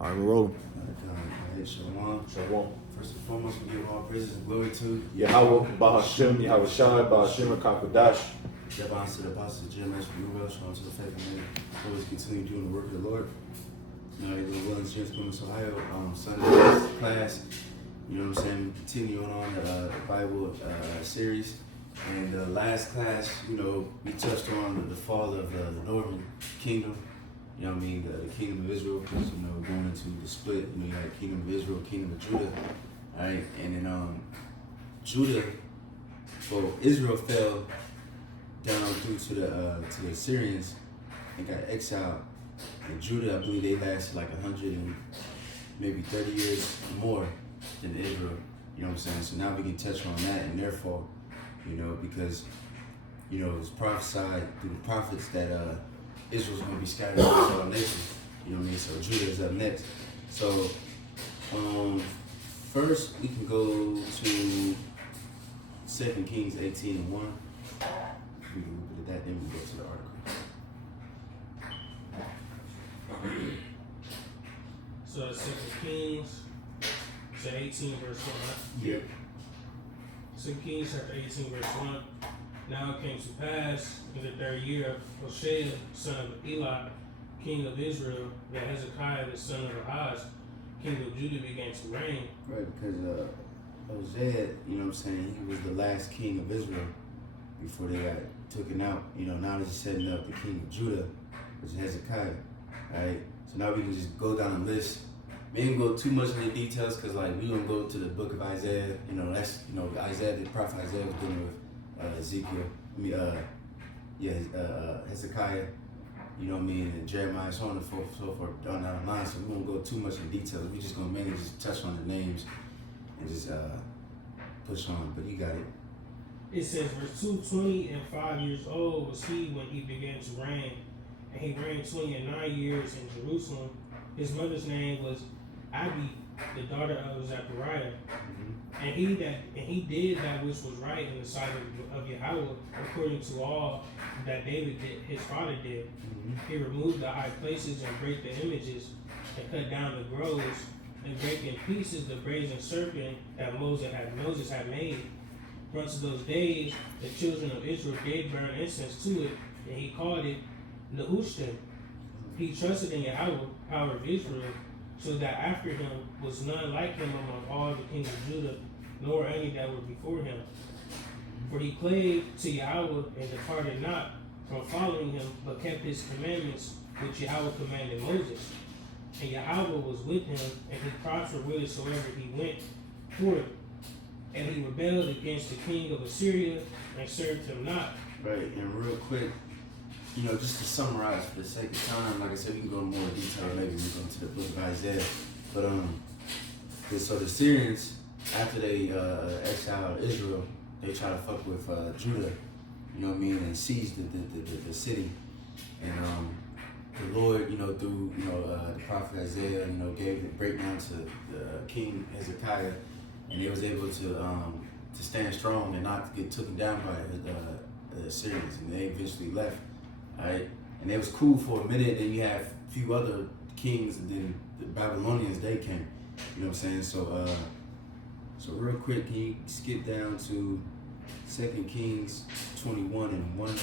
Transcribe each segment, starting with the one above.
All right, we're rolling. Hey, Shalom. Shalom. First and foremost, we give all praises and glory to Yahweh, Bahashim, Yahweh Shai, Bahashim, Kakadash. Jabban to the apostles, Jeremiah, Ruel, Shalom to the faithful men. Always continue doing the work of the Lord. You know, the Will Insurance Columbus, Ohio, Sunday class. You know what I'm saying? Continuing on the Bible series. And the last class, you know, we touched on the fall of the northern kingdom. You know what I mean? The kingdom of Israel, because, you know, going into the split, you know, you had kingdom of Israel, kingdom of Judah. All right. And then Judah, well, Israel fell down due to the Assyrians and got exiled. And Judah, I believe they lasted like 100 and maybe 30 years more than Israel. You know what I'm saying? So now we can touch on that and their fall, you know, because, you know, it was prophesied through the prophets that Israel's going to be scattered across all nations. You know what I mean? So Judah is up next. So first we can go to 2 Kings 18:1. We can look at that, then we go to the article. So 2 Kings, so 18 verse 1. Yep. 2 Kings chapter 18 verse 1. Now it came to pass in the third year of Hoshea, son of Elah, king of Israel, that Hezekiah, the son of Ahaz, king of Judah, began to reign. Right, because Hosea, you know what I'm saying, he was the last king of Israel before they got taken out. You know, now he's setting up the king of Judah, which is Hezekiah. Right? So now we can just go down the list. We ain't go too much into details because, like, we don't go to the book of Isaiah. You know, that's, you know, Isaiah, the prophet Isaiah was dealing with Ezekiel, Hezekiah, you know what I mean, and Jeremiah, so on and so forth, down the line. So we won't go too much in details. We just gonna mainly just touch on the names and just push on. But you got it. It says, verse 2, 20 and 5 years old was he when he began to reign, and he reigned 20 and 9 years in Jerusalem. His mother's name was Abi, the daughter of Zechariah. And he did that which was right in the sight of Yahweh, according to all that David did, his father did. He removed the high places and brake the images, and cut down the groves, and brake in pieces the brazen serpent that Moses had made. For unto those days the children of Israel did burn incense to it, and he called it Nehushtan. He trusted in Yahweh, power of Israel, so that after him was none like him among all the kings of Judah, nor any that were before him. For he clave to Yahweh and departed not from following him, but kept his commandments which Yahweh commanded Moses. And Yahweh was with him, and he prospered whithersoever he went forth. And he rebelled against the king of Assyria and served him not. Right, and real quick, you know, just to summarize for the sake of time, like I said, we can go into more detail maybe when we go into the book of Isaiah. But so the Syrians, after they exiled Israel, they try to fuck with Judah, you know what I mean, and seized the city. And the Lord, you know, through, you know, the prophet Isaiah, you know, gave the breakdown to the king Hezekiah, and they was able to stand strong and not get taken down by the Assyrians, and they eventually left. Alright, and it was cool for a minute. Then you have a few other kings, and then the Babylonians, they came. You know what I'm saying? So real quick, can you skip down to 2 Kings 21 and 1?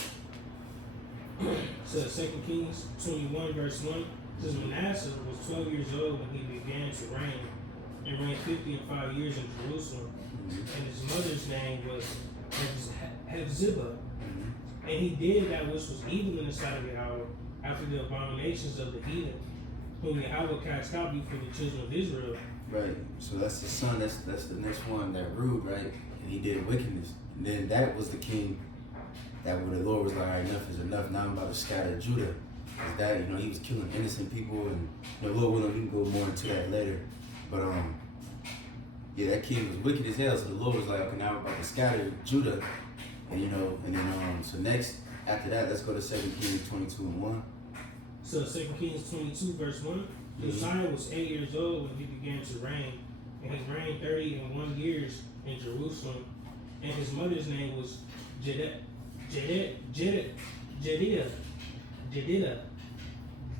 So 2 Kings 21 verse 1 says, Manasseh was 12 years old when he began to reign, and reigned 50 years in Jerusalem. And his mother's name was Hephzibah. And he did that which was evil in the sight of Yahweh, after the abominations of the heathen, whom Yahweh cast out before the children of Israel. Right. So that's the son. That's the next one that ruled, right? And he did wickedness. And then that was the king that when the Lord was like, all right, enough is enough. Now I'm about to scatter Judah. Because that, you know, he was killing innocent people, and you know, Lord willing, we can go more into that later. But yeah, that king was wicked as hell. So the Lord was like, okay, now I'm about to scatter Judah. And you know, and then so next after that, let's go to 2 Kings 22 and 1. So 2 Kings 22 verse 1. Josiah was 8 years old when he began to reign, and he reigned 30 years in Jerusalem. And his mother's name was Jedidah,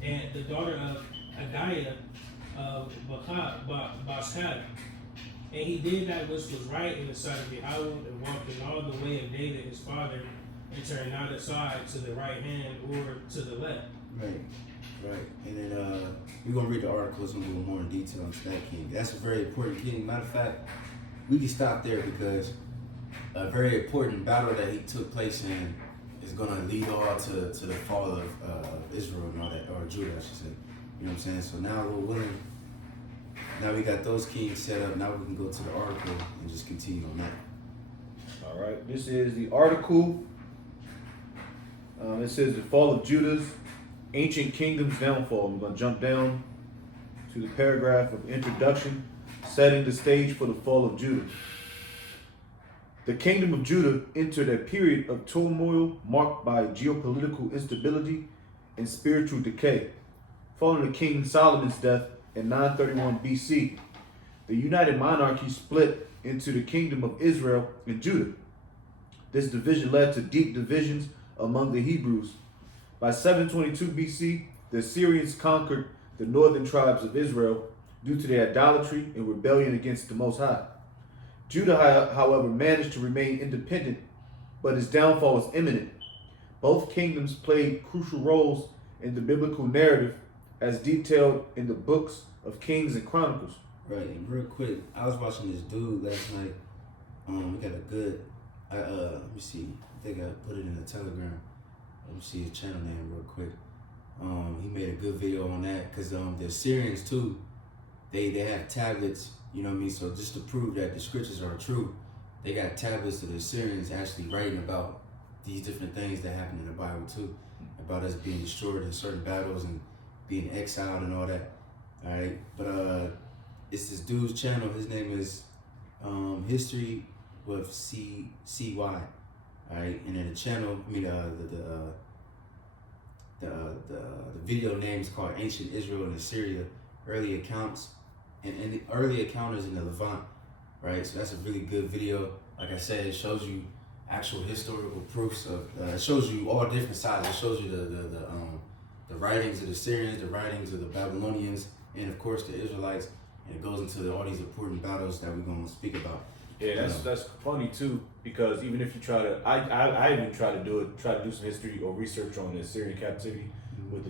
and the daughter of Agaiah, of Boscath. And he did that which was right in the sight of Yahweh, and walked in all the way of David his father, and turned not aside to the right hand or to the left. Right. And then we're going to read the articles and go more in detail into that king. That's a very important king. Matter of fact, we can stop there because a very important battle that he took place in is going to lead all to the fall of Israel and all that, or Judah, I should say. You know what I'm saying? So now we're willing. Now we got those kings set up. Now we can go to the article and just continue on that. All right. This is the article. It says the fall of Judah's ancient kingdom's downfall. I'm going to jump down to the paragraph of introduction, setting the stage for the fall of Judah. The kingdom of Judah entered a period of turmoil marked by geopolitical instability and spiritual decay. Following the King Solomon's death in 931 BC, the united monarchy split into the kingdom of Israel and Judah. This division led to deep divisions among the Hebrews. By 722 BC, the Assyrians conquered the northern tribes of Israel due to their idolatry and rebellion against the Most High. Judah, however, managed to remain independent, but his downfall was imminent. Both kingdoms played crucial roles in the biblical narrative as detailed in the books of Kings and Chronicles. Right, and real quick, I was watching this dude last night. We got a good, let me see, I think I put it in the Telegram. Let me see his channel name real quick. He made a good video on that, because the Assyrians too, they have tablets, you know what I mean? So just to prove that the scriptures are true, they got tablets of the Assyrians actually writing about these different things that happen in the Bible too, about us being destroyed in certain battles and being exiled and all that. All right, but it's this dude's channel. His name is History with CY. All right, and then the channel, I mean the video name is called Ancient Israel and Assyria, Early Accounts, and the early encounters in the Levant. Right, so that's a really good video. Like I said, it shows you actual historical proofs of. It shows you all different sides. It shows you the writings of the Syrians, the writings of the Babylonians, and of course the Israelites. And it goes into all these important battles that we're going to speak about. Yeah, that's funny too, because even if you try to, I even try to do some history or research on the Assyrian captivity with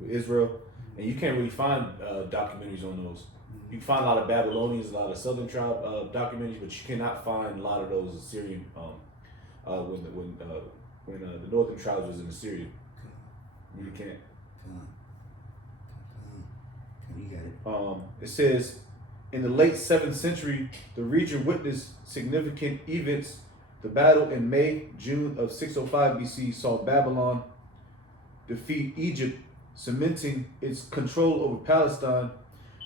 with Israel, and you can't really find documentaries on those. You can find a lot of Babylonians, a lot of Southern tribe documentaries, but you cannot find a lot of those Assyrian when the northern tribes was in Assyria. You can't. You got it. It says, in the late 7th century, the region witnessed significant events. The battle in June of 605 BC saw Babylon defeat Egypt, cementing its control over Palestine.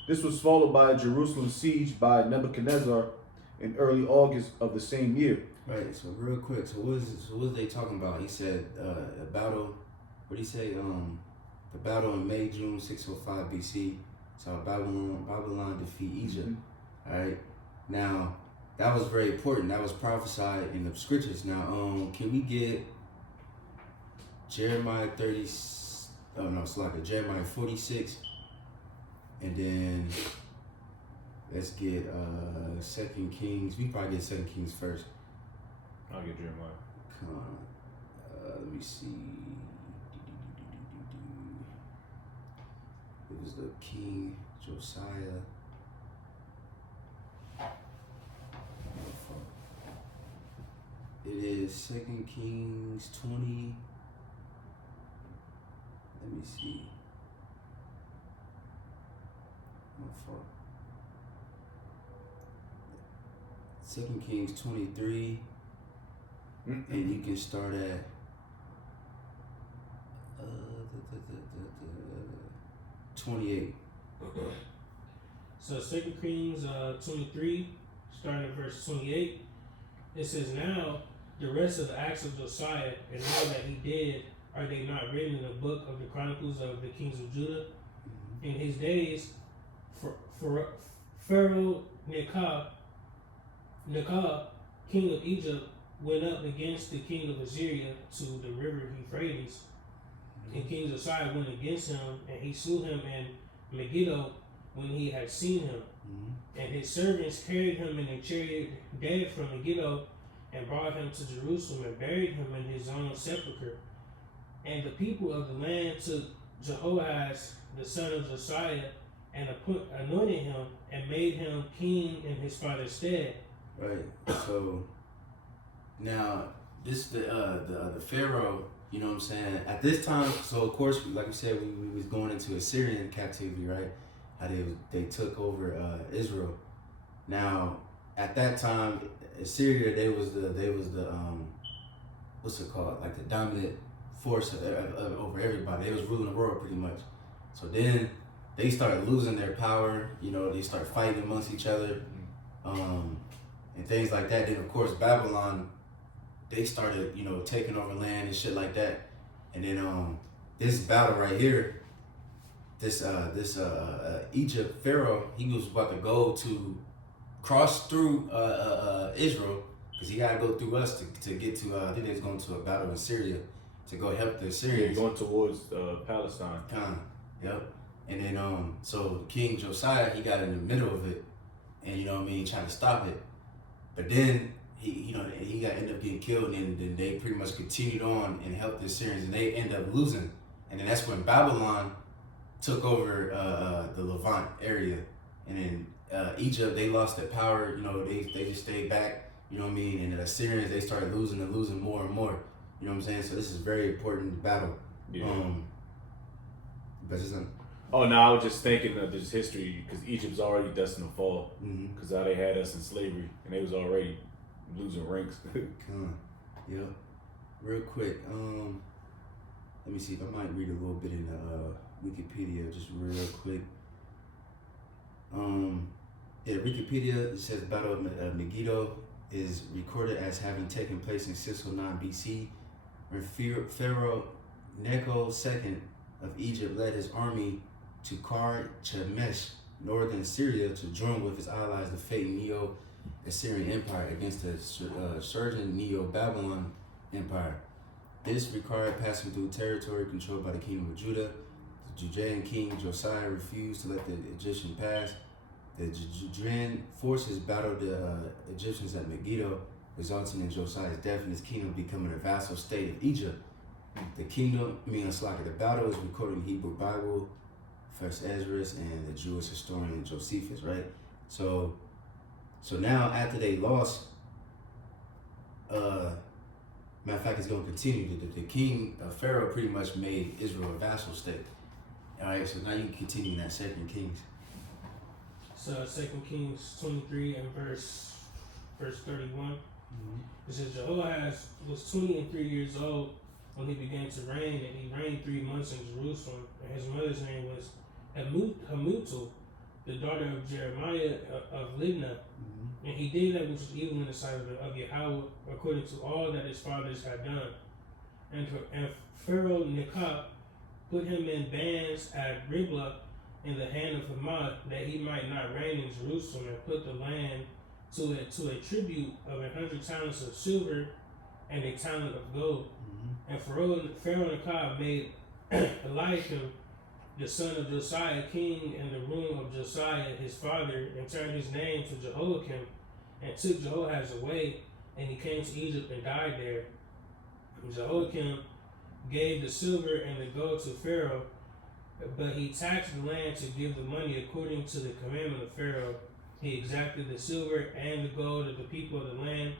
This was followed by a Jerusalem siege by Nebuchadnezzar in early August of the same year. Right, so real quick, so what was they talking about? He said a battle, what did he say? The battle in June 605 BC saw Babylon defeat Egypt. All right, now that was very important. That was prophesied in the scriptures. Now, can we get Jeremiah 46, and then let's get 2 Kings. We probably get 2 Kings first. I'll get Jeremiah. Come on. Let me see. It was the King Josiah. It is 2 Kings 20. Let me see. Oh, fuck. 2 Kings 23. And you can start at 28. So 2 Kings 23, starting at verse 28, it says, "Now the rest of the acts of Josiah and all that he did, are they not written in the book of the Chronicles of the kings of Judah? In his days, Pharaoh Nekhah, king of Egypt, went up against the king of Assyria to the river Euphrates, And King Josiah went against him, and he slew him in Megiddo when he had seen him. And his servants carried him in a chariot dead from Megiddo and brought him to Jerusalem and buried him in his own sepulchre. And the people of the land took Jehoahaz, the son of Josiah, and anointed him and made him king in his father's stead. Right. So now this the Pharaoh, you know what I'm saying? At this time, so of course, like we said, we was going into Assyrian captivity, right? How they took over Israel. Now at that time, Assyria, they was the what's it called? Like the dominant force over everybody. They was ruling the world pretty much. So then they started losing their power. You know, they started fighting amongst each other, and things like that. Then of course Babylon, they started, you know, taking over land and shit like that. And then this battle right here, this Egypt Pharaoh, he was about to go to cross through Israel, because he got to go through us to get to I think they was going to a battle in Syria to go help the Syrians. Going towards Palestine. Yep. And then so King Josiah, he got in the middle of it, and you know what I mean, trying to stop it. But then he ended up getting killed, and then they pretty much continued on and helped the Syrians, and they ended up losing. And then that's when Babylon took over the Levant area, and then Egypt, they lost their power. You know, they just stayed back. You know what I mean? And the Assyrians, they started losing more and more. You know what I'm saying? So this is a very important battle. Yeah. Oh no, I was just thinking of this history, because Egypt's already destined to fall, Mm-hmm. because how they had us in slavery, and they was already losing ranks. Yep. Real quick, let me see if I might read a little bit in the Wikipedia, just real quick. Wikipedia, it says Battle of Megiddo is recorded as having taken place in 609 BC, when Pharaoh Necho II of Egypt led his army to Karchemish, northern Syria, to join with his allies the fake Neo-Assyrian Empire against the surging Neo-Babylon Empire. This required passing through territory controlled by the kingdom of Judah. The Judean king Josiah refused to let the Egyptians pass. The Judean forces battled the Egyptians at Megiddo, resulting in Josiah's death and his kingdom becoming a vassal state of Egypt. The battle is recorded in Hebrew Bible, First Esdras, and the Jewish historian Josephus, right? So now after they lost, matter of fact, it's going to continue. The king, Pharaoh, pretty much made Israel a vassal state. All right, so now you can continue in that Second Kings. So 2 Kings 23 and verse 31. Mm-hmm. It says Jehoahaz was 23 years old when he began to reign, and he reigned 3 months in Jerusalem. And his mother's name was Hamutal, the daughter of Jeremiah of Libnah. Mm-hmm. And he did that which was evil in the sight of Yahweh, according to all that his fathers had done. And Pharaoh Necho put him in bands at Riblah in the hand of Hamath, that he might not reign in Jerusalem, and put the land to a tribute of 100 talents of silver and a talent of gold. Mm-hmm. And Pharaoh Necho made Eliakim, the son of Josiah, king in the room of Josiah his father, and turned his name to Jehoiakim, and took Jehoahaz away, and he came to Egypt and died there. And Jehoiakim gave the silver and the gold to Pharaoh, but he taxed the land to give the money according to the commandment of Pharaoh. He exacted the silver and the gold of the people of the land,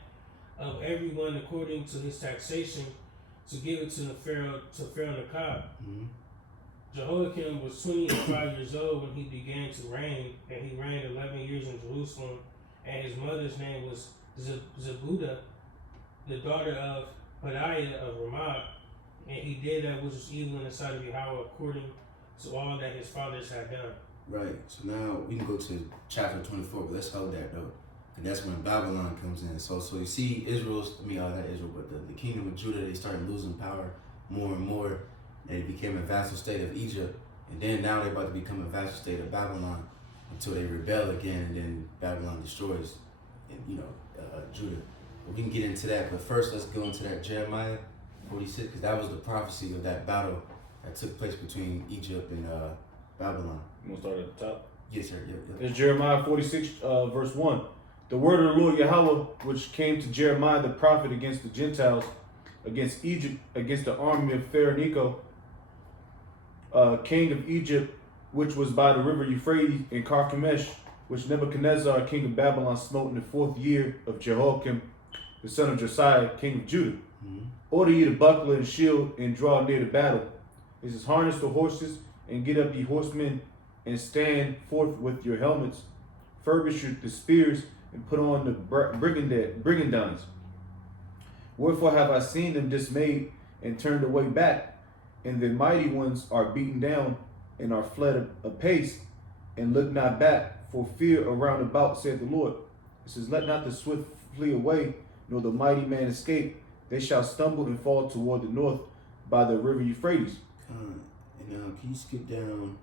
of everyone according to his taxation, to give it to Pharaoh Necho. Mm-hmm. Jehoiakim was 25 years old when he began to reign, and he reigned 11 years in Jerusalem. And his mother's name was Zebudah, the daughter of Pedaiah of Ramah. And he did that which was evil in the sight of Yahweh, according to all that his fathers had done. Right. So now we can go to chapter 24, but let's hold that though. And that's when Babylon comes in. So you see not Israel, but the kingdom of Judah, they started losing power more and more. They became a vassal state of Egypt. And then now they're about to become a vassal state of Babylon until they rebel again, and then Babylon destroys Judah. But we can get into that. But first, let's go into that Jeremiah 46, because that was the prophecy of that battle that took place between Egypt and Babylon. You want to start at the top? Yes, sir. Yep. It's Jeremiah 46, verse 1. The word of the Lord Yahweh, which came to Jeremiah the prophet against the Gentiles, against Egypt, against the army of Pharaoh Necho, king of Egypt, which was by the river Euphrates, in Carchemish, which Nebuchadnezzar, king of Babylon, smote in the 4th year of Jehoiakim, the son of Josiah, king of Judah. Mm-hmm. Order ye to buckler and shield and draw near the battle. This is harness the horses and get up ye horsemen and stand forth with your helmets. Furbish the spears and put on the brigandines. Wherefore have I seen them dismayed and turned away back, and the mighty ones are beaten down and are fled apace, and look not back for fear around about, saith the Lord. It says, let not the swift flee away, nor the mighty man escape. They shall stumble and fall toward the north by the river Euphrates. And can you skip down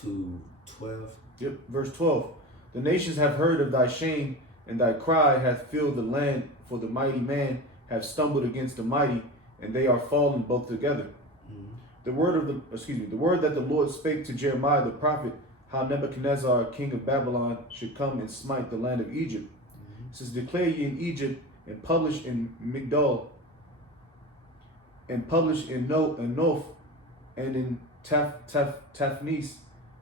to 12? Yep, verse 12. The nations have heard of thy shame, and thy cry hath filled the land, for the mighty man have stumbled against the mighty, and they are fallen both together. Mm-hmm. The word that the Lord spake to Jeremiah the prophet, how Nebuchadnezzar, king of Babylon, should come and smite the land of Egypt. Mm-hmm. It says, declare ye in Egypt, and publish in Migdol, and publish in Noph, and in Taphnes.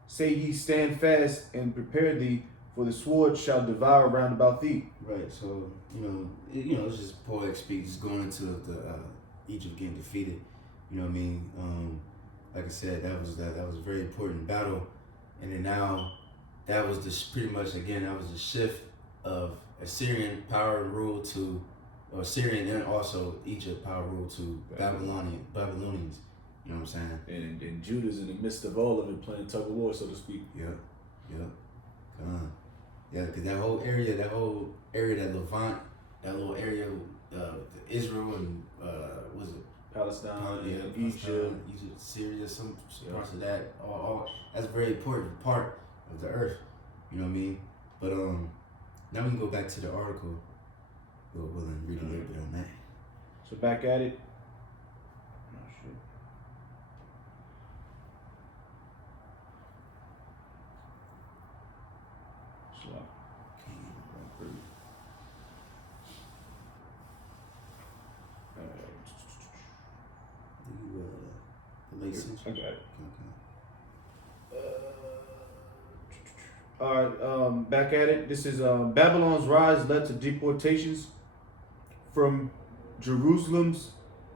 Say ye, stand fast and prepare thee, for the sword shall devour round about thee. Right. So it's just poetic speak, just going into the Egypt getting defeated. You know what I mean? Like I said, that was a very important battle, and then now that was pretty much again that was the shift of Assyrian power and rule to Assyrian and also Egypt power rule to Babylonians. You know what I'm saying? And Judah's in the midst of all of it, playing tug of war, so to speak. Yeah. Yeah, because that whole area, that Levant, that little area, Israel and was it Palestine, Egypt, Syria, some parts of that. All that's a very important part of the earth. You know what I mean? But now we can go back to the article. We'll read a little bit on that. So back at it. The late century. I got it. Okay. All right, back at it. This is Babylon's rise led to deportations from Jerusalem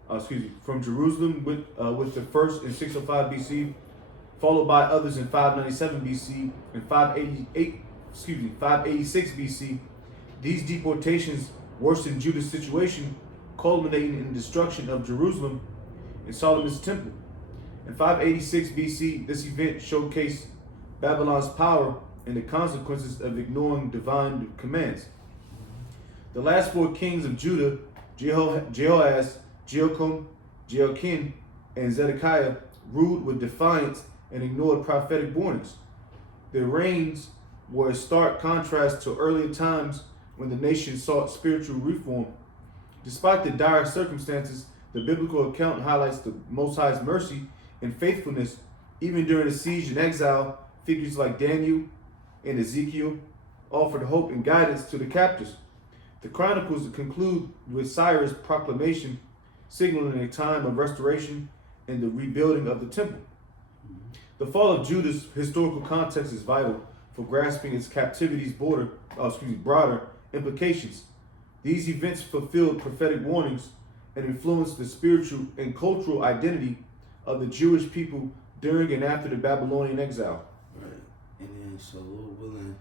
with the first in 605 BC, followed by others in 597 BC and 586 BC. These deportations worsened Judah's situation, culminating in the destruction of Jerusalem and Solomon's temple. In 586 BC, this event showcased Babylon's power and the consequences of ignoring divine commands. The last 4 kings of Judah, Jehoaz, Jehoiakim, and Zedekiah, ruled with defiance and ignored prophetic warnings. Their reigns were a stark contrast to earlier times when the nation sought spiritual reform. Despite the dire circumstances, the biblical account highlights the Most High's mercy and faithfulness. Even during the siege and exile, figures like Daniel and Ezekiel offered hope and guidance to the captors. The Chronicles conclude with Cyrus' proclamation, signaling a time of restoration and the rebuilding of the temple. The fall of Judah's historical context is vital for grasping its captivity's broader implications. These events fulfilled prophetic warnings and influenced the spiritual and cultural identity of the Jewish people during and after the Babylonian exile. Right. And then, so Lord willing,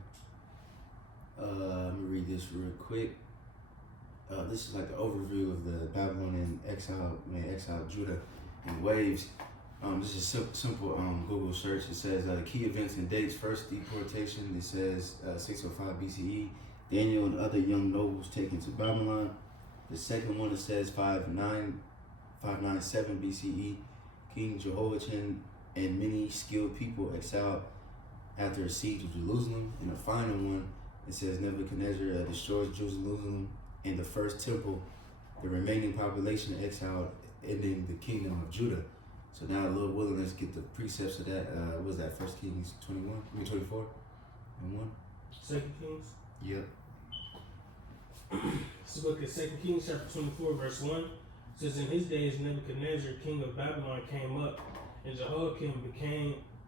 let me read this real quick. This is like an overview of the Babylonian exile Judah in waves. This is simple Google search. It says key events and dates. First deportation, it says 605 BCE. Daniel and other young nobles taken to Babylon. The second one, it says 597 BCE. King Jehoiachin and many skilled people exiled after a siege of Jerusalem. And the final one, it says Nebuchadnezzar destroys Jerusalem and the first temple. The remaining population exiled, ending the kingdom of Judah. So now, Lord willing, let's get the precepts of that. What was that? 1 Kings 21? I mean 24 and 1. 2 Kings. Yep. Let's look at 2 Kings chapter 24, verse 1. It says, in his days Nebuchadnezzar, king of Babylon, came up, and Jehoiakim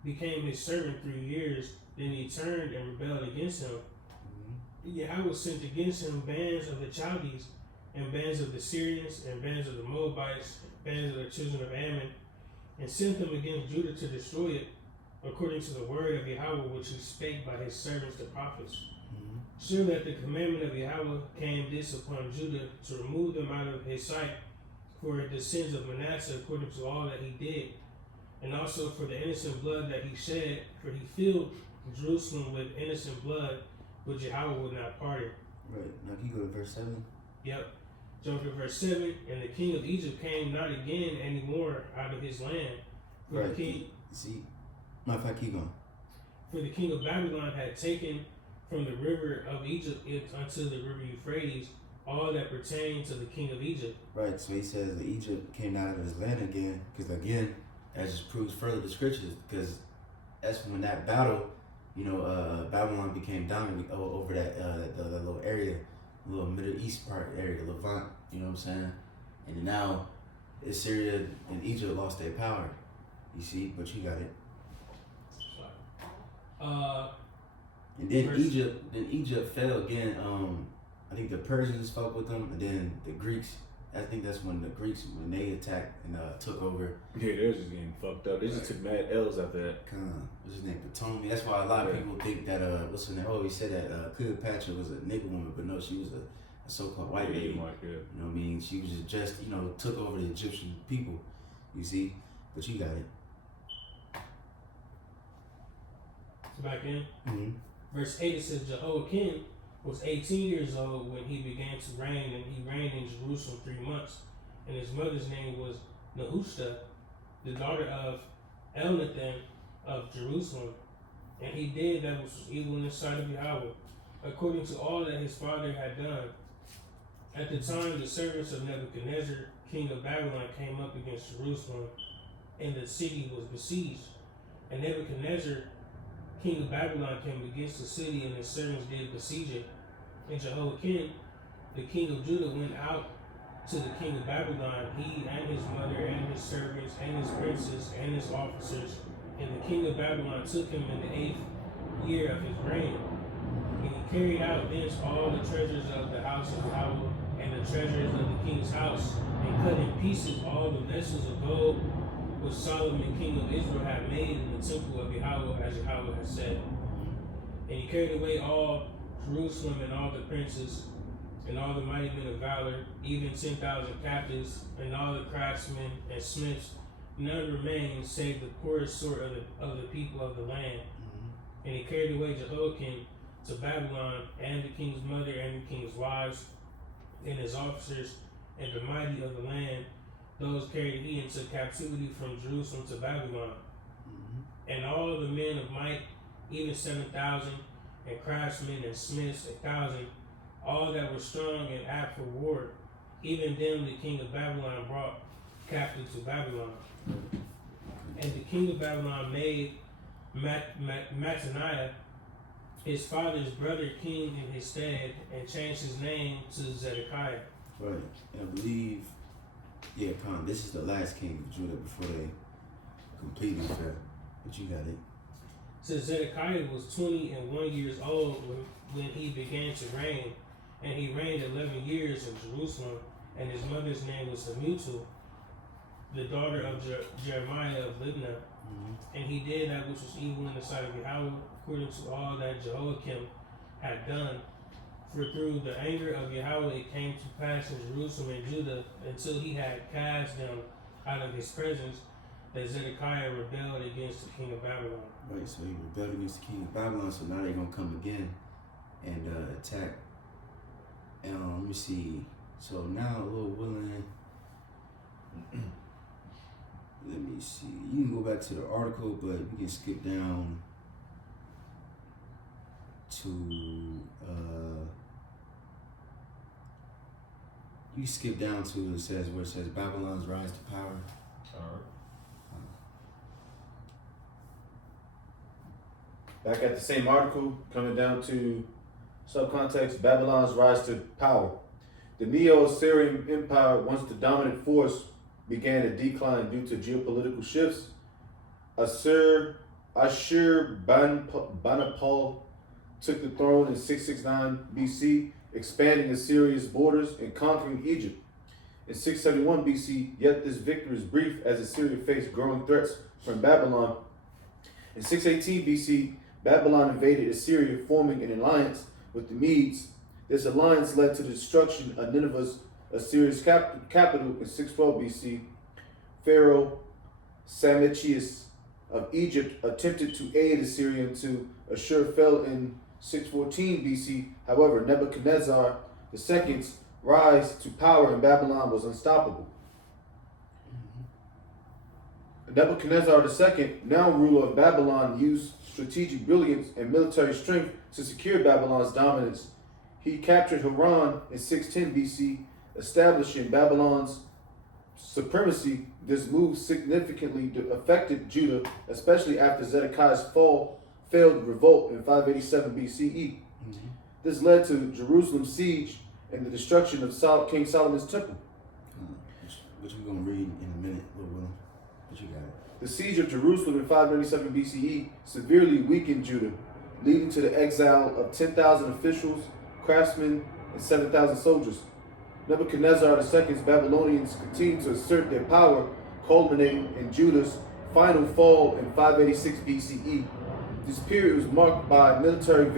became his servant 3 years. Then he turned and rebelled against him. Yahweh sent against him bands of the Chaldees, and bands of the Syrians, and bands of the Moabites, and bands of the children of Ammon, and sent them against Judah to destroy it, according to the word of Yahweh which he spake by his servants the prophets. Surely at the commandment of Yahweh came this upon Judah, to remove them out of his sight for the sins of Manasseh, according to all that he did, and also for the innocent blood that he shed, for he filled Jerusalem with innocent blood, which Yahweh would not pardon. Right. Now can you go to verse 7? Yep. Jump to verse 7. And the king of Egypt came not again any more out of his land. For Right. the king, See, matter of fact, keep going. for the king of Babylon had taken from the river of Egypt unto the river Euphrates all that pertained to the king of Egypt. Right. So he says that Egypt came out of his land again, because again, that just proves further the scriptures, because that's when that battle, Babylon became dominant over that little area, the little Middle East part area, the Levant. You know what I'm saying? And now, Assyria and Egypt lost their power. You see, but you got it. And then Egypt fell again. I think the Persians fought with them, and then the Greeks. I think that's when the Greeks, when they attacked and took over. Yeah, they're just getting fucked up. They just took mad L's after that. What's his name? Ptolemy. That's why a lot of people think that what's her name? Oh, he said that Cleopatra was a nigger woman, but no, she was a so-called white lady. Yeah. You know what I mean? She was just took over the Egyptian people. You see, but you got it. Back in. Mm-hmm. Verse 8, it says, Jehoiakim was 18 years old when he began to reign, and he reigned in Jerusalem 3 months. And his mother's name was Nehushta, the daughter of Elnathan of Jerusalem. And he did that which was evil in the sight of Yahweh, according to all that his father had done. At the time, the servants of Nebuchadnezzar, king of Babylon, came up against Jerusalem, and the city was besieged. And Nebuchadnezzar, king of Babylon, came against the city, and his servants did besiege it. And Jehoiakim, the king of Judah, went out to the king of Babylon, he and his mother and his servants and his princes and his officers. And the king of Babylon took him in the 8th year of his reign. And he carried out thence all the treasures of the house of Yahweh and the treasures of the king's house, and cut in pieces all the vessels of gold which Solomon king of Israel had made in the temple of Yahweh, as Yahweh had said. And he carried away all Jerusalem and all the princes and all the mighty men of valor, even 10,000 captives, and all the craftsmen and smiths. None remained save the poorest sort of the people of the land. And he carried away Jehoiakim to Babylon, and the king's mother and the king's wives, and his officers, and the mighty of the land. Those carried he into captivity from Jerusalem to Babylon. And all the men of might, even 7,000, and craftsmen and smiths 1,000, all that were strong and apt for war, even them the king of Babylon brought captive to Babylon. And the king of Babylon made Mattaniah his father's brother king in his stead, and changed his name to Zedekiah. Right. And I believe, this is the last king of Judah before they completely fell. But you got it. So Zedekiah was 21 years old when he began to reign, and he reigned 11 years in Jerusalem. And his mother's name was Hamutal, the daughter of Jeremiah of Libnah. And he did that which was evil in the sight of Yahweh, according to all that Jehoiakim had done. For through the anger of Yahweh it came to pass in Jerusalem and Judah, until he had cast them out of his presence, that Zedekiah rebelled against the king of Babylon. Right, so he rebelled against the king of Babylon, so now they're going to come again and attack. And let me see. So now, Lord willing, let me see. You can go back to the article, but we can skip down to, you skip down to where it says Babylon's rise to power. Alright. Back at the same article, coming down to subcontext, Babylon's rise to power. The Neo-Assyrian Empire, once the dominant force, began to decline due to geopolitical shifts. Ashurbanipal took the throne in 669 BC, expanding Assyria's borders and conquering Egypt. In 671 BC, yet this victory is brief as Assyria faced growing threats from Babylon. In 618 BC, Babylon invaded Assyria, forming an alliance with the Medes. This alliance led to the destruction of Nineveh's Assyria's capital in 612 BC. Pharaoh Samechius of Egypt attempted to aid Assyria until Ashur fell in 614 BC. However, Nebuchadnezzar II's rise to power in Babylon was unstoppable. Nebuchadnezzar II, now ruler of Babylon, used strategic brilliance and military strength to secure Babylon's dominance. He captured Haran in 610 BC, establishing Babylon's supremacy. This move significantly affected Judah, especially after Zedekiah's failed revolt in 587 BCE. This led to Jerusalem's siege and the destruction of King Solomon's temple. Which we're going to read in a minute, Lord willing. But you got it. The siege of Jerusalem in 597 BCE severely weakened Judah, leading to the exile of 10,000 officials, craftsmen, and 7,000 soldiers. Nebuchadnezzar II's Babylonians continued to assert their power, culminating in Judah's final fall in 586 BCE. This period was marked by military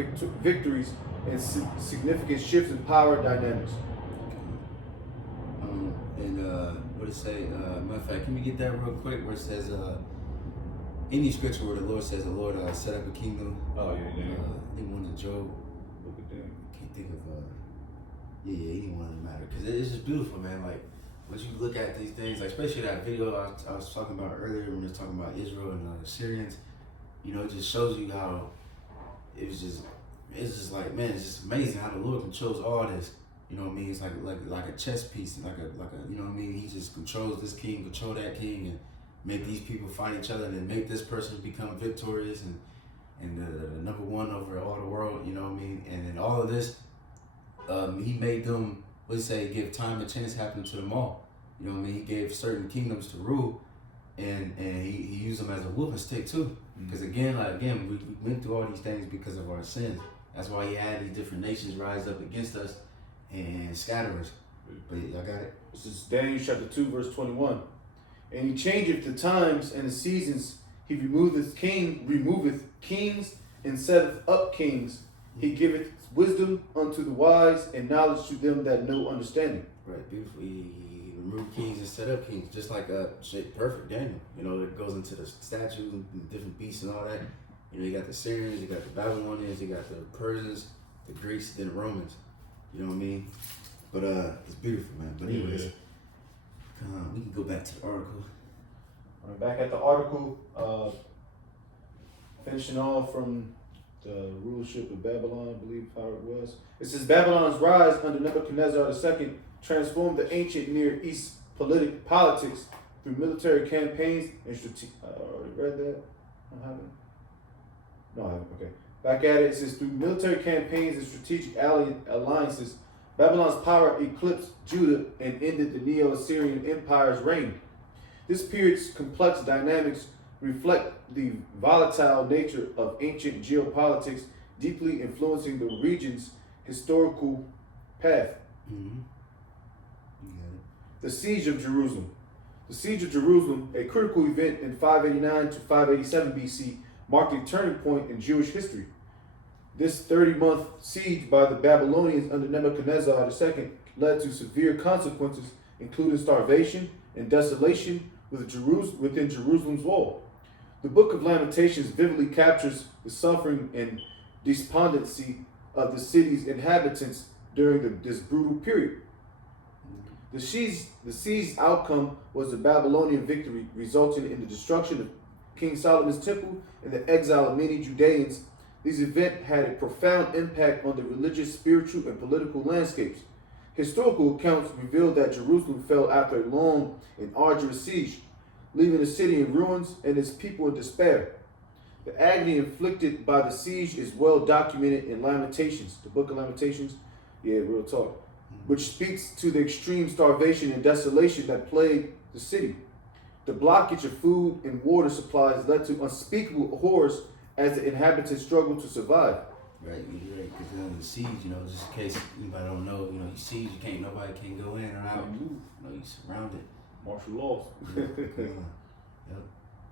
victories and significant shifts in power dynamics. What it say? Matter of fact, can we get that real quick? Where it says, any scripture where the Lord says the Lord set up a kingdom. Oh, yeah. I think one of Job. Look at that. Can't think of. Anyone doesn't matter because it's just beautiful, man. Like once you look at these things, like especially that video I was talking about earlier when we were talking about Israel and the Syrians. You know, it just shows you how it's just like, man, it's just amazing how the Lord controls all this. You know what I mean? It's like a chess piece, like a you know what I mean? He just controls this king, control that king, and make these people fight each other, and then make this person become victorious and the number one over all the world. You know what I mean? And then all of this, he made them, give time and chance happen to them all. You know what I mean? He gave certain kingdoms to rule, and he used them as a whooping stick too. Because again, we went through all these things because of our sins. That's why he had these different nations rise up against us and scatter us. But y'all got it? This is Daniel chapter 2, verse 21. And he changeth the times and the seasons. He removeth kings and setteth up kings. He giveth wisdom unto the wise and knowledge to them that know understanding. Right, beautiful. He removed kings and set up kings, just like perfect Daniel. You know, it goes into the statues and the different beasts and all that. You know, you got the Syrians, you got the Babylonians, you got the Persians, the Greeks, then the Romans. You know what I mean? But it's beautiful, man. But anyways, we can go back to the article. All right, back at the article, finishing off from the rulership of Babylon, I believe how it was. It says Babylon's rise under Nebuchadnezzar II transformed the ancient Near East politics through military campaigns and strategic. I already read that. I haven't. No, I haven't. Okay. Back at it, it says through military campaigns and strategic alliances, Babylon's power eclipsed Judah and ended the Neo-Assyrian Empire's reign. This period's complex dynamics reflect the volatile nature of ancient geopolitics, deeply influencing the region's historical path. Mm-hmm. The Siege of Jerusalem. The Siege of Jerusalem, a critical event in 589 to 587 BC, marked a turning point in Jewish history. This 30-month siege by the Babylonians under Nebuchadnezzar II led to severe consequences, including starvation and desolation within Jerusalem's wall. The Book of Lamentations vividly captures the suffering and despondency of the city's inhabitants during this brutal period. The siege's outcome was the Babylonian victory, resulting in the destruction of King Solomon's temple and the exile of many Judeans. This event had a profound impact on the religious, spiritual, and political landscapes. Historical accounts reveal that Jerusalem fell after a long and arduous siege, leaving the city in ruins and its people in despair. The agony inflicted by the siege is well documented in Lamentations, the book of Lamentations. Yeah, real talk. Which speaks to the extreme starvation and desolation that plagued the city. The blockage of food and water supplies led to unspeakable horrors as the inhabitants struggled to survive. Right, you're right. Because in the siege, you know, just in case anybody don't know, you know, you siege, nobody can go in or out. You know, you surrounded. Martial laws. Yep.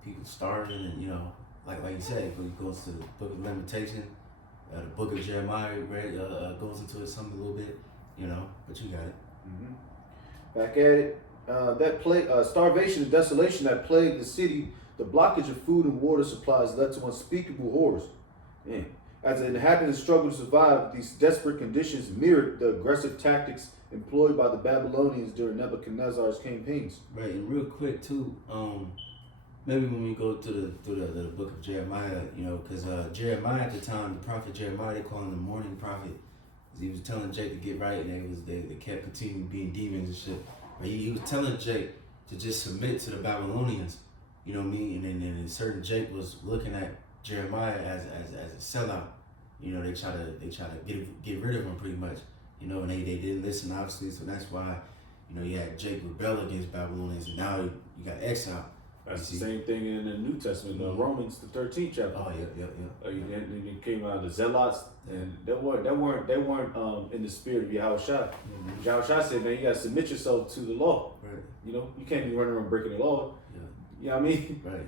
People starving, and you know, like you said, when it goes to the Book of Lamentation, the Book of Jeremiah, goes into it some a little bit, you know, but you got it. Mm-hmm. Back at it. Starvation and desolation that plagued the city, the blockage of food and water supplies led to unspeakable horrors. Man. As the inhabitants struggled to survive, these desperate conditions mirrored the aggressive tactics employed by the Babylonians during Nebuchadnezzar's campaigns. Right, and real quick too, maybe when we go through the book of Jeremiah, you know, because Jeremiah at the time, the prophet Jeremiah, they call him the morning prophet, 'cause he was telling Jake to get right, and they kept continuing being demons and shit. But he was telling Jake to just submit to the Babylonians, you know what I mean? And then certain Jake was looking at Jeremiah as a sellout. You know, they try to get rid of him pretty much. You know, and they didn't listen obviously, so that's why, you know, you had Jake rebel against Babylonians, and now you got exile. That's the same thing in the New Testament, Romans the 13th chapter. Oh yeah. And it came out of the Zealots, and they weren't in the spirit of Yahushua. Yahushua said, man, you gotta submit yourself to the law. Right. You know, you can't be running around breaking the law. Yeah. You know what I mean? Right.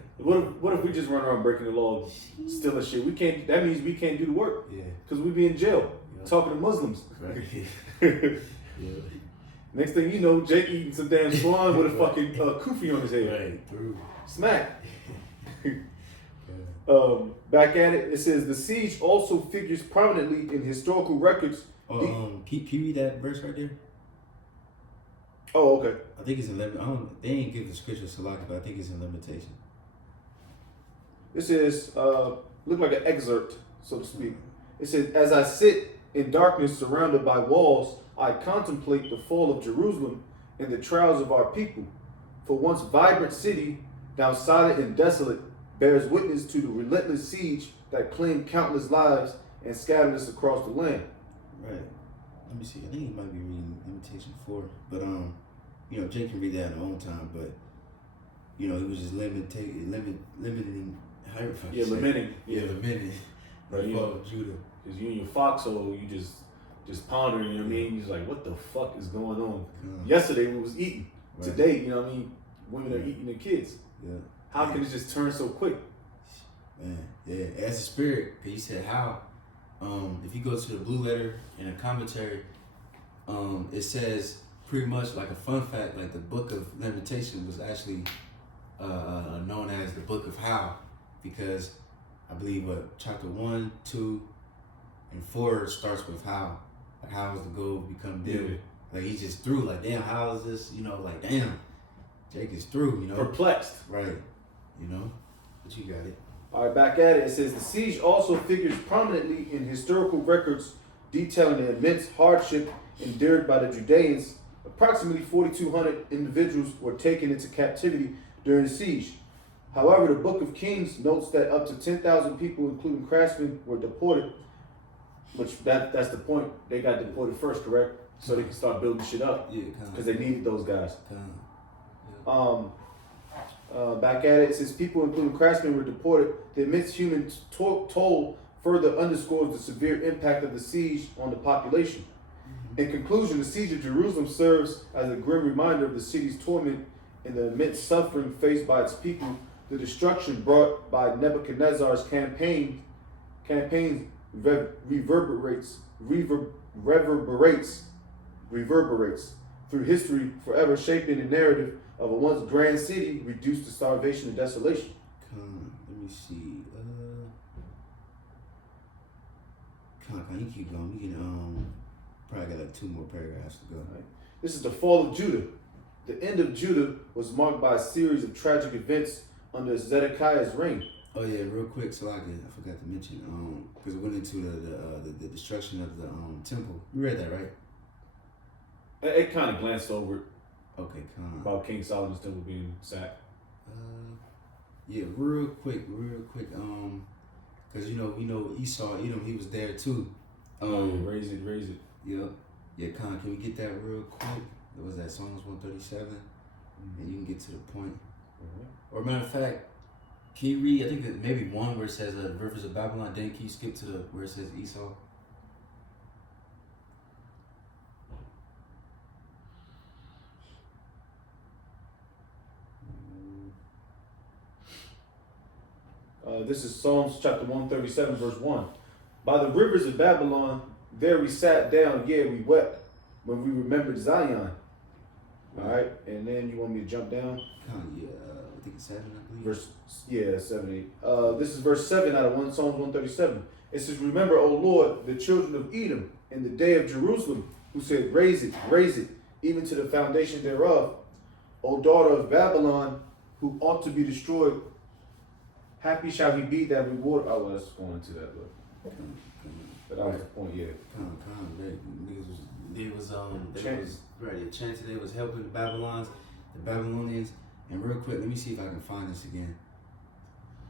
What if we just run around breaking the law, stealing shit? We can't. That means we can't do the work. Yeah. Because we be in jail talking to Muslims. Right. Yeah. Next thing you know, Jake eating some damn swan with a fucking kufi on his head. Right. Through. Smack. Back at it, it says the siege also figures prominently in historical records. Can you read that verse right there? Oh, okay. I think it's in they ain't give the scripture Salaki, but I think it's in Limitation. This is look like an excerpt, so to speak. It says, "As I sit in darkness surrounded by walls, I contemplate the fall of Jerusalem and the trials of our people. For once vibrant city, now silent and desolate, bears witness to the relentless siege that claimed countless lives and scattered us across the land." Right. Let me see. I think he might be reading Limitation 4. But you know, Jake can read that in his own time, but you know, he was just limiting how you fucking say it? Lamenting. Yeah, lamenting. Right, The you fall know. of Judah. Because you in your foxhole, you just pondering, you know what I mean? You're just like, what the fuck is going on? Yesterday we was eating. Right. Today, you know what I mean? Women are eating their kids. Yeah. How can it just turn so quick? Man, yeah, as a spirit, because you said how. If you go to the Blue Letter in a commentary, it says pretty much like a fun fact, like the book of Lamentation was actually known as the book of how, because I believe chapter 1, 2, and 4 starts with how. Like how is the gold become deal? Yeah. Like he just threw, like damn, how is this? You know, like damn, Jake is through, you know. Perplexed. Right. You know, but you got it. All right, back at it. It says the siege also figures prominently in historical records detailing the immense hardship endured by the Judeans. Approximately 4,200 individuals were taken into captivity during the siege. However, the Book of Kings notes that up to 10,000 people, including craftsmen, were deported. Which that's the point. They got deported first, correct? So they can start building shit up. Yeah, Because they needed those guys. Yeah. Back at it, since people, including craftsmen, were deported, the immense human toll further underscores the severe impact of the siege on the population. In conclusion, the siege of Jerusalem serves as a grim reminder of the city's torment and the immense suffering faced by its people. The destruction brought by Nebuchadnezzar's campaigns reverberates through history, forever shaping the narrative of a once grand city reduced to starvation and desolation. Let me see. You keep going. We can probably got like 2 more paragraphs to go. Right. This is the fall of Judah. The end of Judah was marked by a series of tragic events under Zedekiah's reign. Oh yeah, real quick, so I forgot to mention, because it went into the destruction of the temple. You read that, right? It kind of glanced over it Okay, come on. about King Solomon's temple being sacked. Yeah, real quick. Cause you know we know Esau, Edom, he was there too. Raise it. Yep. Yeah, Con, can we get that real quick? What was that, Psalms 137? And you can get to the point. Or matter of fact, can you read, I think that maybe one where it says the rivers of Babylon, then can you skip to the where it says Esau? This is Psalms chapter 137, verse 1. By the rivers of Babylon, there we sat down, yeah, we wept when we remembered Zion. All right, and then you want me to jump down? Con, yeah, I think it's 7, I believe. Verse, yeah, 7, 8. This is verse 7 out of Psalms 137. It says, remember, O Lord, the children of Edom in the day of Jerusalem, who said, raise it, even to the foundation thereof. O daughter of Babylon, who ought to be destroyed, happy shall he be that reward. I was going into that, but that was the point, yeah. Con, they was right. Chanting, they was helping the Babylonians. And real quick, let me see if I can find this again,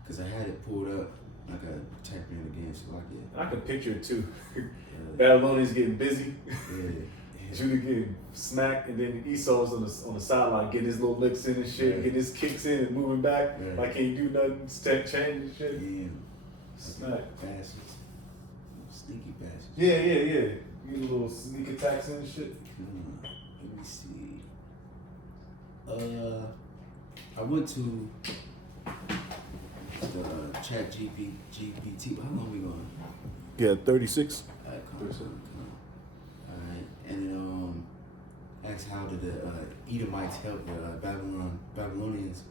cause I had it pulled up. I gotta type in again so I get. I can picture it too. Babylonians getting busy. Yeah. Judah getting smacked, and then Esau's on the sideline getting his little licks in and shit, getting his kicks in and moving back. Yeah. Like can't do nothing, step change and shit. Yeah. Smack. Bastards. Sneaky bastards. Yeah. You little sneak attacks and shit. Let me see. I went to the Chat GPT. How long we going? Yeah, 36. Alright, Alright, and then asked how did the Edomites help the Babylonians.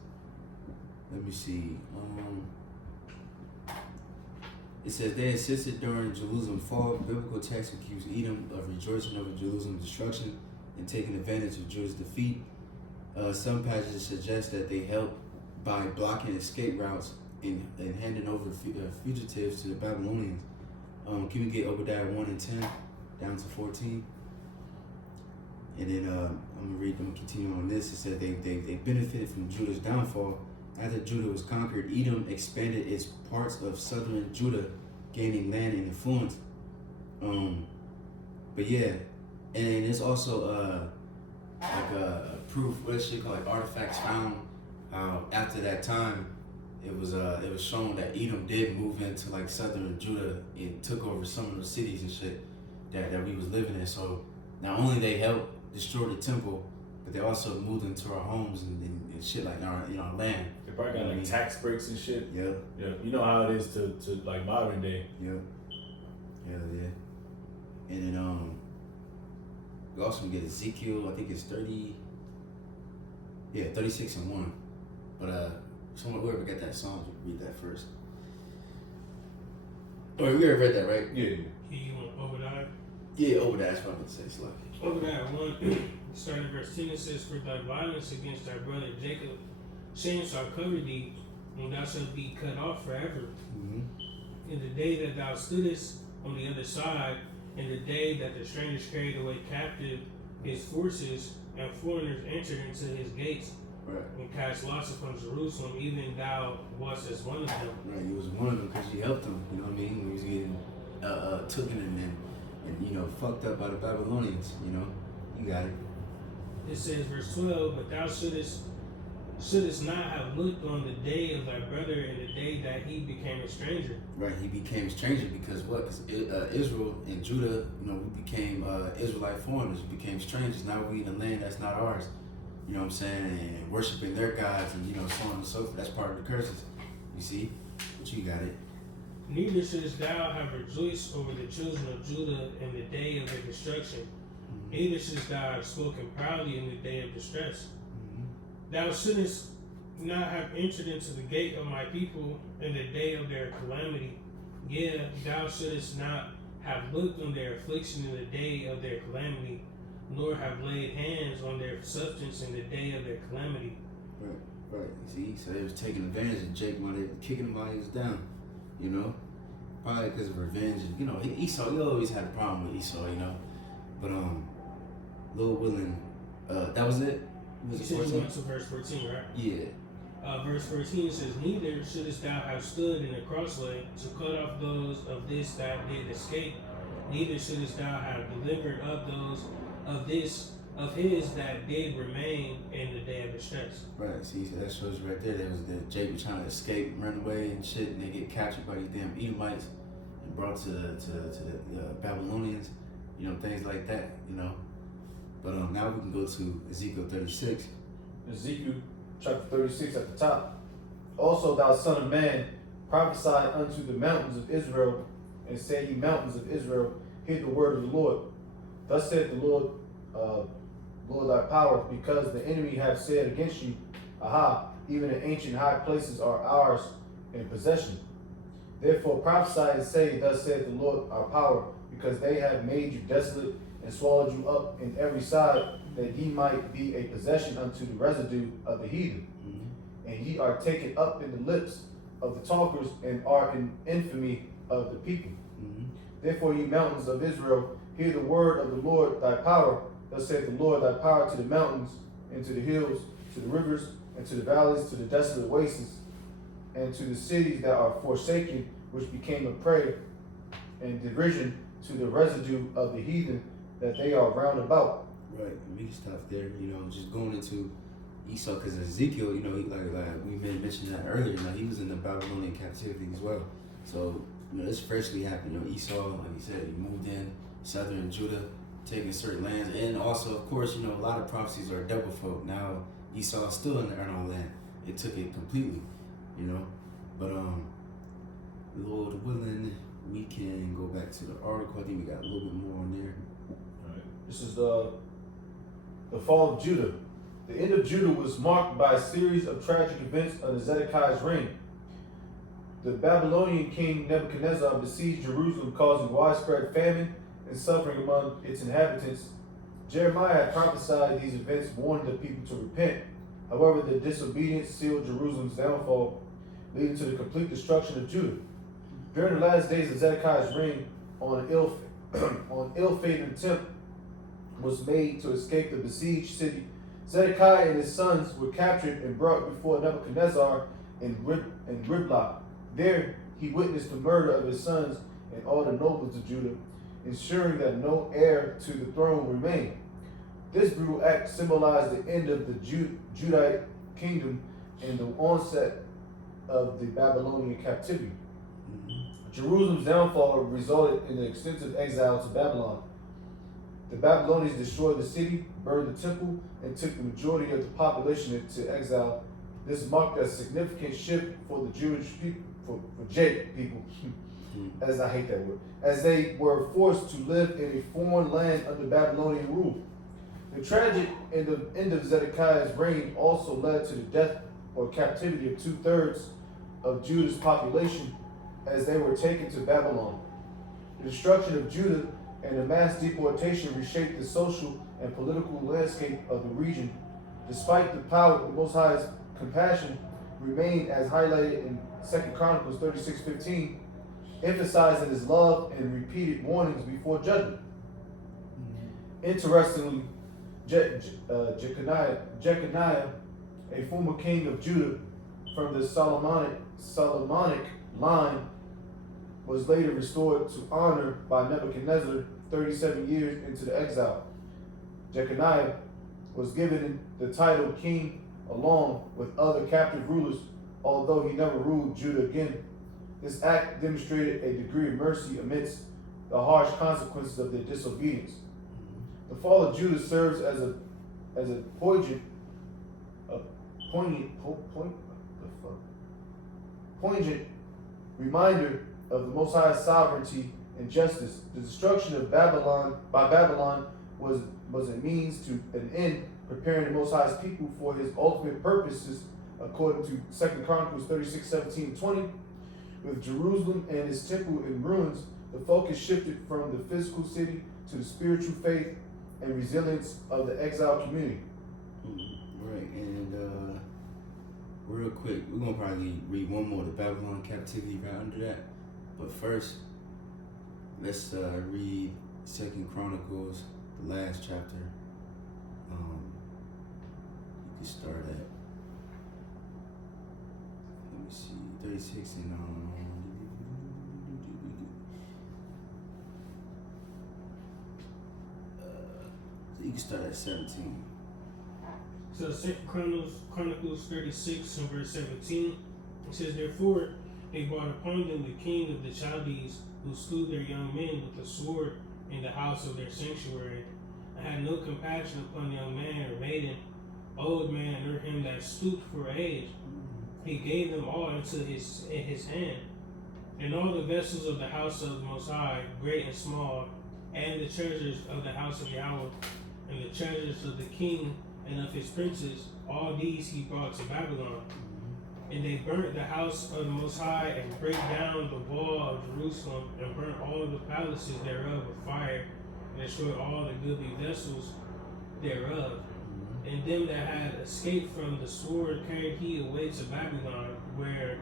Let me see. It says they assisted during Jerusalem's fall. Biblical texts accuse Edom of rejoicing over Jerusalem's destruction and taking advantage of Judah's defeat. Some passages suggest that they helped by blocking escape routes and handing over fugitives to the Babylonians. Can we get Obadiah 1 and 10 down to 14? And then I'm gonna continue on this. It said they benefited from Judah's downfall. After Judah was conquered, Edom expanded its parts of southern Judah, gaining land and influence. But yeah, and it's also like a proof, what shit called, like artifacts found. After that time, it was shown that Edom did move into like southern Judah and took over some of the cities and shit that we was living in. So not only they helped destroy the temple, but they also moved into our homes and shit like our land. They probably got like tax breaks and shit. Yeah. Yeah. You know how it is to like modern day. Yeah. Yeah. And then we also get Ezekiel, I think it's 36 and 1. But whoever got that song, read that first. Oh, we already read that, right? Yeah. You want Obadiah? Yeah, Obadiah, that's what I'm gonna say, Sluck. Obadiah 1, starting at verse 10, it says, for thy violence against thy brother Jacob, shame shall cover thee, and thou shalt be cut off forever. Mm-hmm. In the day that thou stoodest on the other side, in the day that the strangers carried away captive his forces, and foreigners entered into his gates, Right. and cast lots upon Jerusalem, even thou wast as one of them. Right, you was one of them because you helped them, you know what I mean? When he was getting taken and fucked up by the Babylonians, you got it. It says, verse 12, but thou shouldest not have looked on the day of thy brother in the day that he became a stranger. Right, he became a stranger because what? Because Israel and Judah, we became Israelite foreigners. We became strangers. Now we in a land that's not ours. You know what I'm saying? And worshiping their gods and, so on and so forth. That's part of the curses. You see? But you got it. Neither shouldest thou have rejoiced over the children of Judah in the day of their destruction. Mm-hmm. Neither shouldest thou have spoken proudly in the day of distress. Mm-hmm. Thou shouldest not have entered into the gate of my people in the day of their calamity. Yeah, thou shouldest not have looked on their affliction in the day of their calamity, nor have laid hands on their substance in the day of their calamity. Right. See, so they was taking advantage of Jake while they were kicking him while he was down. Probably because of revenge. And, Esau, he always had a problem with Esau, But Lil Willin, that was it? You said you went to verse 14, right? Yeah. Verse 14 says, "Neither shouldest thou have stood in the crossway to cut off those of this that did escape, neither shouldest thou have delivered up those of his that did remain in the day of distress." Right, see, so that shows you right there. There was the Jacob trying to escape, run away and shit, and they get captured by these damn Edomites and brought to the Babylonians, you know, things like that, you know. But now we can go to Ezekiel 36. Ezekiel chapter 36 at the top. "Also, thou son of man, prophesy unto the mountains of Israel, and say, ye mountains of Israel, hear the word of the Lord. Thus saith the Lord, Lord thy power, because the enemy have said against you, Aha, even the ancient high places are ours in possession. Therefore prophesy and say, Thus saith the Lord our power, because they have made you desolate and swallowed you up in every side, that ye might be a possession unto the residue of the heathen. And ye are taken up in the lips of the talkers, and are in infamy of the people. Therefore, ye mountains of Israel, hear the word of the Lord thy power. Thus saith the Lord thy power to the mountains, and to the hills, to the rivers, and to the valleys, to the desolate wastes, and to the cities that are forsaken, which became a prey and derision to the residue of the heathen, that they are round about." Right, we can stop there, you know, just going into Esau, because Ezekiel, you know, he, like we mentioned that earlier, you know, he was in the Babylonian captivity as well. So, you know, this freshly happened. You know, Esau, like you said, he moved in southern Judah, taking certain lands, and also, of course, you know, a lot of prophecies are double folk. Now, Esau is still in the Earnhardt land. It took it completely, you know. But Lord willing, we can go back to the article. I think we got a little bit more on there. All right. This is the fall of Judah. The end of Judah was marked by a series of tragic events under Zedekiah's reign. The Babylonian king Nebuchadnezzar besieged Jerusalem, causing widespread famine and suffering among its inhabitants. Jeremiah had prophesied these events, warning the people to repent. However, their disobedience sealed Jerusalem's downfall, leading to the complete destruction of Judah. During the last days of Zedekiah's reign, an ill-fated attempt was made to escape the besieged city. Zedekiah and his sons were captured and brought before Nebuchadnezzar in Riblah. There he witnessed the murder of his sons and all the nobles of Judah, ensuring that no heir to the throne remained. This brutal act symbolized the end of the Judite kingdom and the onset of the Babylonian captivity. Jerusalem's downfall resulted in the extensive exile to Babylon. The Babylonians destroyed the city, burned the temple, and took the majority of the population into exile. This marked a significant shift for the Jewish people, for Jake people, as I hate that word, as they were forced to live in a foreign land under Babylonian rule. The tragic end of Zedekiah's reign also led to the death or captivity of 2/3 of Judah's population as they were taken to Babylon. The destruction of Judah and the mass deportation reshaped the social and political landscape of the region. Despite the power of the Most High's compassion remained as highlighted in 2 Chronicles 36:15, emphasizing his love and repeated warnings before judgment. Interestingly, Jeconiah, a former king of Judah from the Solomonic line, was later restored to honor by Nebuchadnezzar 37 years into the exile. Jeconiah was given the title king along with other captive rulers, although he never ruled Judah again. This act demonstrated a degree of mercy amidst the harsh consequences of their disobedience. The fall of Judah serves as a poignant reminder of the Most High's sovereignty and justice. The destruction of Babylon was a means to an end, preparing the Most High's people for his ultimate purposes, according to 2 Chronicles 36:17-20. With Jerusalem and its temple in ruins, the focus shifted from the physical city to the spiritual faith and resilience of the exiled community. Right, and real quick, we're gonna probably read one more, the Babylon captivity right under that. But first, let's read 2 Chronicles, the last chapter. You can start at me see, 36 and you can start at 17. So Chronicles 36 and verse 17, it says, Therefore they brought upon them the king of the Chaldees, who slew their young men with the sword in the house of their sanctuary, and had no compassion upon young man or maiden, old man, or him that stooped for age. He gave them all into his hand, and all the vessels of the house of the Most High, great and small, and the treasures of the house of Yahweh, and the treasures of the king and of his princes, all these he brought to Babylon. And they burnt the house of the Most High, and brake down the wall of Jerusalem, and burnt all the palaces thereof with fire, and destroyed all the goodly vessels thereof. And them that had escaped from the sword carried he away to Babylon, where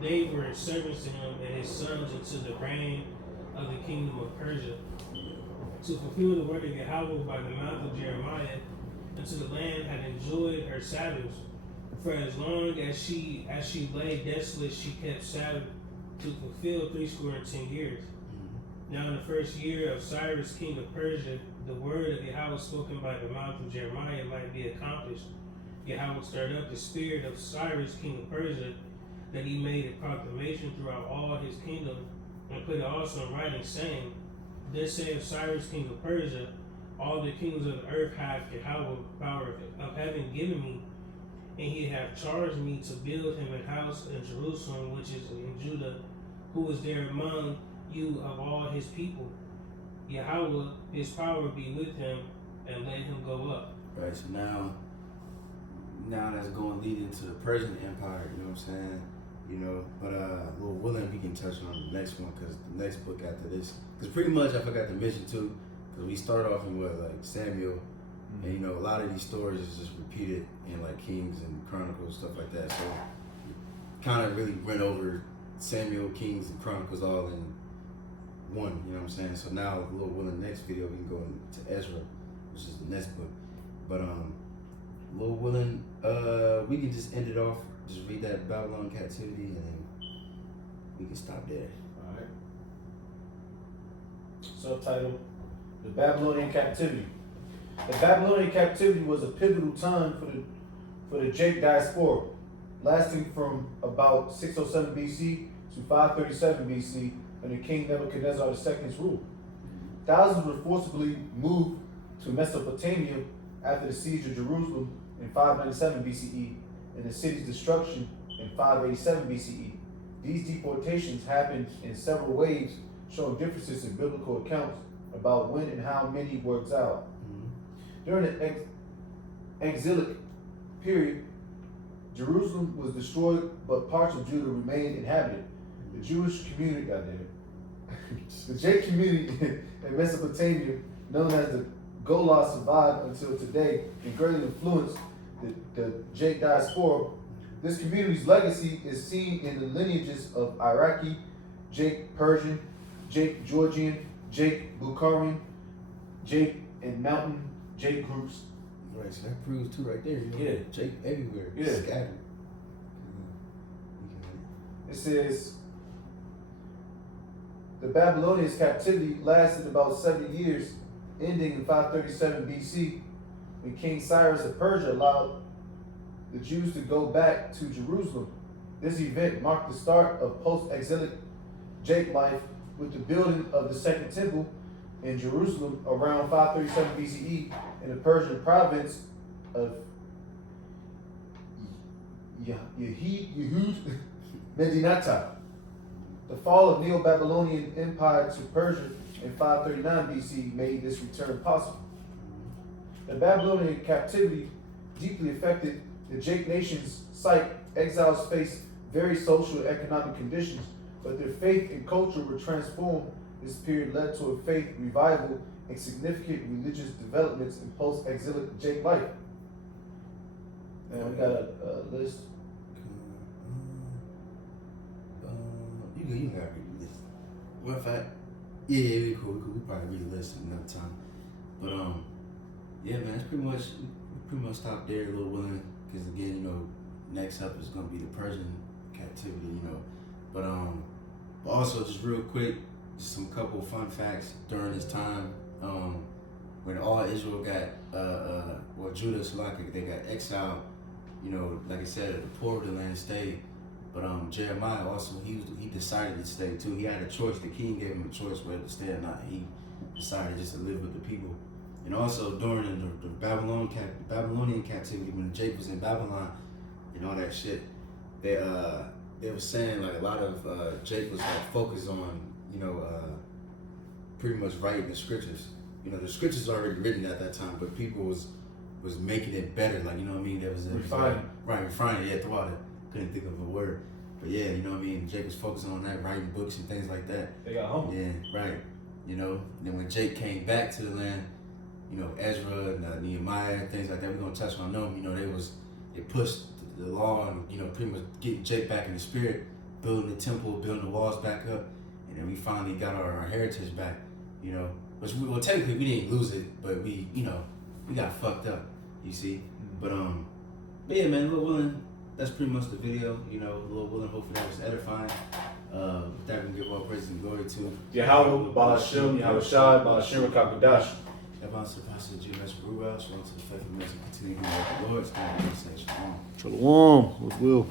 they were servants to him and his sons until the reign of the kingdom of Persia, to fulfill the word of Yahweh by the mouth of Jeremiah, until the land had enjoyed her Sabbaths. For as long as she lay desolate, she kept Sabbath to fulfill 70 years. Now in the first year of Cyrus, king of Persia, the word of Yahweh spoken by the mouth of Jeremiah might be accomplished. Yahweh stirred up the spirit of Cyrus, king of Persia, that he made a proclamation throughout all his kingdom, and put it also in writing, saying, Thus saith Cyrus, king of Persia, all the kingdoms of the earth hath Yahweh power of heaven given me, and he hath charged me to build him a house in Jerusalem, which is in Judah, who is there among you of all his people. Yahweh, his power be with him, and let him go up. Right, so now that's going to lead into the Persian Empire, you know what I'm saying? You know, but Lord willing, we can touch on the next one, because the next book after this, because pretty much I forgot to mention too, because we start off in Samuel, and you know, a lot of these stories is just repeated in like Kings and Chronicles, stuff like that. So kind of really went over Samuel, Kings, and Chronicles all in one, you know what I'm saying? So now, Lord willing, next video we can go into Ezra, which is the next book. But Lord willing, we can just end it off, just read that Babylon captivity, and then we can stop there. Alright. Subtitle: The Babylonian Captivity. The Babylonian captivity was a pivotal time for the Jake diaspora, lasting from about 607 BC to 537 BC under King Nebuchadnezzar II's rule. Thousands were forcibly moved to Mesopotamia after the siege of Jerusalem in 597 BCE and the city's destruction in 587 BCE. These deportations happened in several waves, showing differences in biblical accounts about when and how many were exiled. During the exilic period, Jerusalem was destroyed, but parts of Judah remained inhabited. The Jewish community, the Jake community in Mesopotamia, known as the Golah, survived until today and greatly influenced the Jake diaspora. This community's legacy is seen in the lineages of Iraqi, Jake Persian, Jake Georgian, Jake Bukharian, Jake and Mountain Jake groups. Right, so that proves too right there. You know, Yeah. Jake everywhere. Yeah. Scattered. It says, the Babylonian captivity lasted about 70 years, ending in 537 BC, when King Cyrus of Persia allowed the Jews to go back to Jerusalem. This event marked the start of post-exilic Jake life with the building of the Second Temple in Jerusalem around 537 BCE in the Persian province of Yehud Medinata. The fall of Neo-Babylonian Empire to Persia in 539 BC made this return possible. The Babylonian captivity deeply affected the Jake nation's psyche. Exiles faced very social and economic conditions, but their faith and culture were transformed. This period led to a faith revival and significant religious developments in post-exilic Jake life. And we got a list. You gotta read the list. Matter of fact, yeah, we cool. We probably read the list another time. But yeah, man, it's pretty much stop there, Lord willing, because again, you know, next up is gonna be the Persian captivity, you know. But also just real quick, just some couple fun facts during this time. When all Israel got Judah, Salaki, they got exiled, you know, like I said, the poor of the land stayed. But Jeremiah also, he decided to stay too. He had a choice. The king gave him a choice whether to stay or not. He decided just to live with the people. And also during the Babylonian captivity, when Jake was in Babylon and all that shit, they were saying like a lot of Jake was like focused on, you know, pretty much writing the scriptures. You know, the scriptures were already written at that time, but people was making it better. Like, you know what I mean? There was refining. Yeah, throughout it. Couldn't think of a word. But yeah, you know what I mean? Jake was focusing on that, writing books and things like that. They got humble. Yeah, right. You know, and then when Jake came back to the land, you know, Ezra and Nehemiah and things like that, we're gonna touch on them. You know, they pushed the law and, you know, pretty much getting Jake back in the spirit, building the temple, building the walls back up, and then we finally got our heritage back. You know, which technically we didn't lose it, but we got fucked up. You see, but yeah, man, Lil Willin, that's pretty much the video. You know, Lil Willin, hopefully that was edifying. With that, we give all praise and glory to Yahweh, Ba'ashem, Yahweh Shai, Ba'ashem, Rakakadash. Advance the Pastor G.S. Brewer, shalom to the faithful minister, continuing to work the Lord, stand in the session. Shalom, with will.